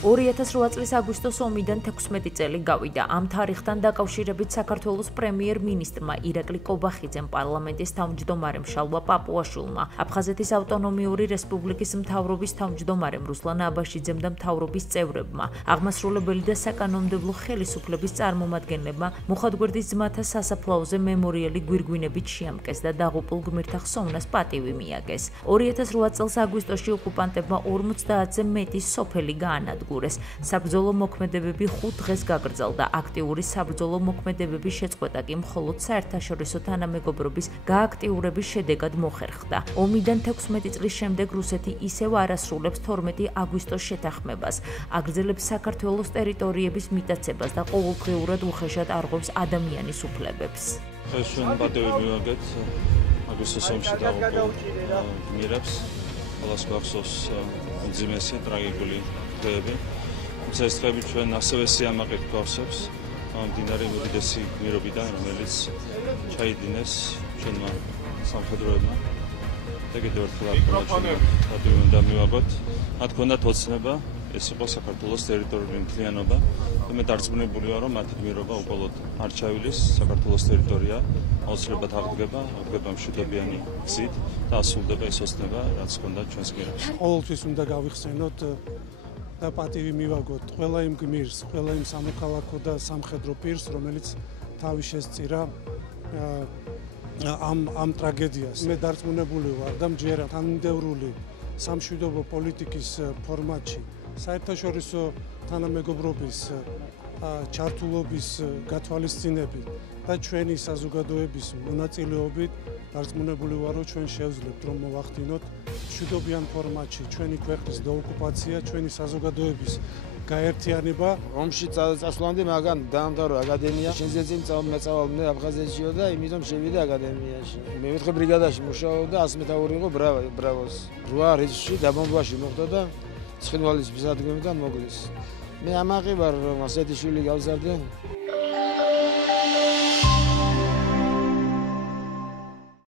2008 წლის აგვისტოს ომიდან 16 წელი გავიდა. ამ თარიღთან დაკავშირებით საქართველოს პრემიერ-მინისტრმა ირაკლი კობახიძემ პარლამენტის თავმჯდომარემ შალვა პაპუაშვილმა, აფხაზეთის ავტონომიური რესპუბლიკის მთავრობის თავმჯდომარემ რუსლან აბაშიძემ და მთავრობის წევრებმა, აღმასრულებელი და საკანონმდებლო ხელისუფლების წარმომადგენლებმა მუხათგვერდის ძმათა სასაფლაოზე მემორიალი გვირგვინებით შეამკეს და დაღუპულ გმირთა ხსოვნას პატივი მიაგეს. 2008 წელს აგვისტოში ოკუპანტებმა 50-ზე მეტი სოფელი გაანადგურეს. საბრძოლო მოქმედებები 5 დღეს გაგრძელდა. აქტიური საბრძოლო მოქმედებების შეწყვეტა კი მხოლოდ საერთაშორისო თანამეგობრობის გააქტიურების შედეგად მოხერხდა. ომიდან 16 წლის შემდეგ რუსეთი ისევ არასრულებს 12 აგვისტოს შეთანხმებას, აგრძელებს საქართველოს ტერიტორიების მიტაცებას და ყოველდღიურად უხეშად არღვევს ადამიანის უფლებებს. ჩვენ პატივი მივაგეთ აგვისტოს ომში დაღუპულ გმირებს, ყველას გვახსოვს უმძიმესი ტრაგიკული დღეები. ეს დღეები ჩვენ ასევე სიამაყედ გვახსოვს მდინარე უდიდესი გმირობიდან, რომელიც ჩაიდინეს ჩვენმა სამხედროებმა. და კიდევ ერთხელ პატივი უნდა მივაგოთ. მათ ჰქონდათ ოცნება, ეს იყო საქართველოს ტერიტორიული მთლიანობა. მე დარწმუნებული ვარ, რომ მათი გმირობა უყოლოდ არ ჩაივლის საქართველოს ტერიტორია, აუცილებლად აღდგება მშვიდობიანი გზით და ასრულდება ეს ოცნება, რაც ჰქონდა ჩვენს გმირებს. ყოველთვის უნდა გავიხსენოთ და პატივი მივაგოთ ყველა იმ გმირს, ყველა იმ სამოქალაქო და სამხედრო პირს, რომელიც თავი შესწირა ამ ტრაგედიას. მე დარწმუნებული ვარ და მჯერა თანმიმდევრული სამშვიდობო პოლიტიკის ფორმატში საერთაშორისო თანამეგობრობის ჩართულობის გათვალისწინებით და ჩვენი საზოგადოების მონაწილეობით დარწმუნებული ვარ, რომ ჩვენ შევძლებთ, რომ მოვახდინოთ მშვიდობიან ფორმატში ჩვენი ქვეყნის დაოკუპაცია, ჩვენი საზოგადოების გაერთიანება. ომში წასვლამდე მაგან დაამთავრა აკადემია. შენზე წინ მეწავალ აფხაზეთშიო და იმითომ შევიდა აკადემიაში. მე მეთქე ბრიგადაში მუშაობდა, 100 მეთაური იყო ბრავოს. 8 რიცხვში დაბომბვაში მოხდა და ცხინვალის ბიზადგმიდან მოკლეს. მე ამაყი ვარ, რომ ასეთი შვილი გავზარდე.